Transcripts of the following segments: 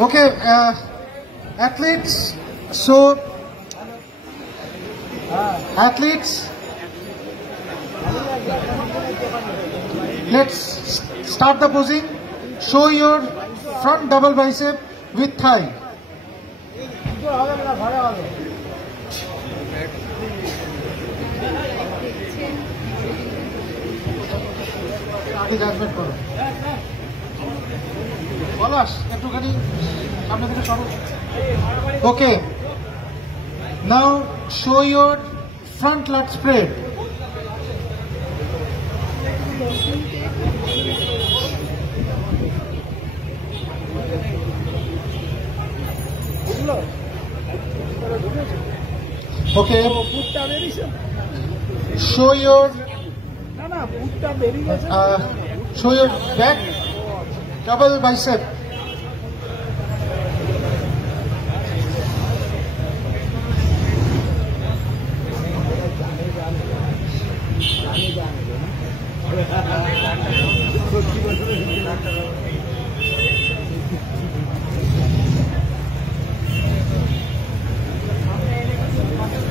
Okay, athletes. So, athletes, let's start the posing. Show your front double bicep with thigh. Okay. Now show your front lat spread. Okay. Show your back double bicep.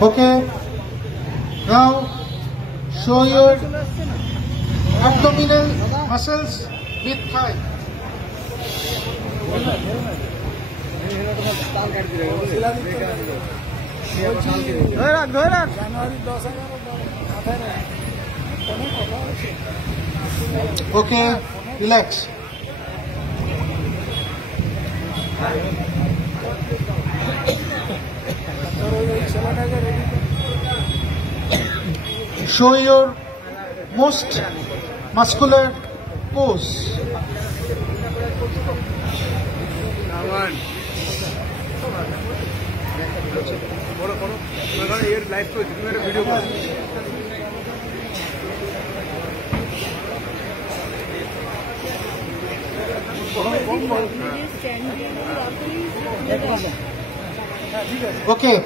Okay. Now show your abdominal muscles with thigh. Okay, relax. Show your most muscular pose. Okay.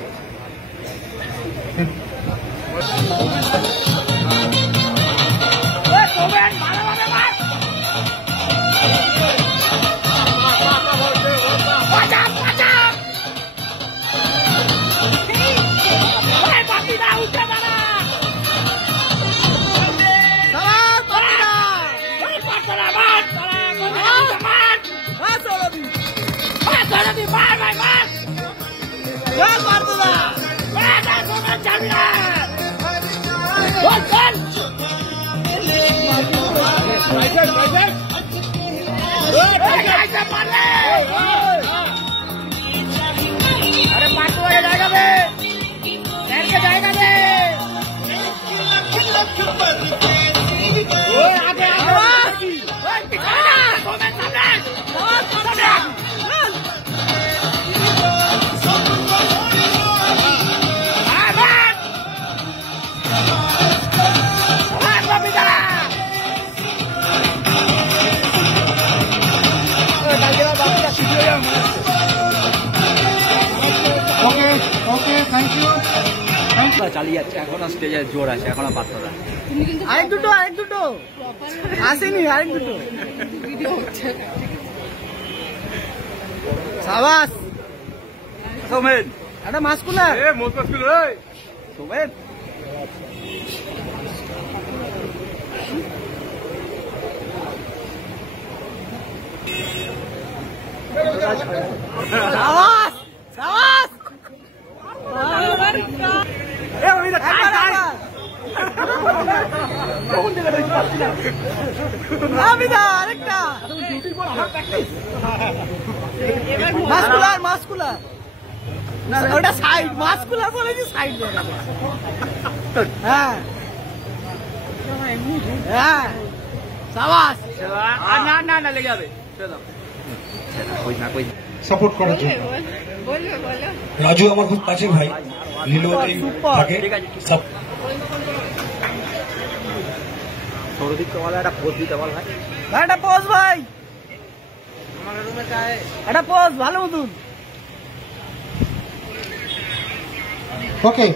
Okay, thank you. চালিয়ে যাচ্ছে এখনো স্টেজে জোর আছে এখনো পাত্ররা আরেক দুটো আসেনি আরেক দুটো ভিডিও হচ্ছে সাবাস সোমেন এটা মাস্কুলার মোস্ট মাস্কুলার সোমেন সাবাস সাবাস আরেকটা মাস্কুলার ওটা সাইড মাস্কুলার বলেছি সাইড হ্যাঁ হ্যাঁ সাবাস না লেগে যাবে সাপোর্ট করার জন্য রাজু আমার খুব কাছের ভাই লীলাতেই থাকে সৌরদীপ তোমার একটা পোজ দিতে বল ভাই একটা পোজ ভাই আমার রুমে চায় একটা পোজ ভালো মতন ওকে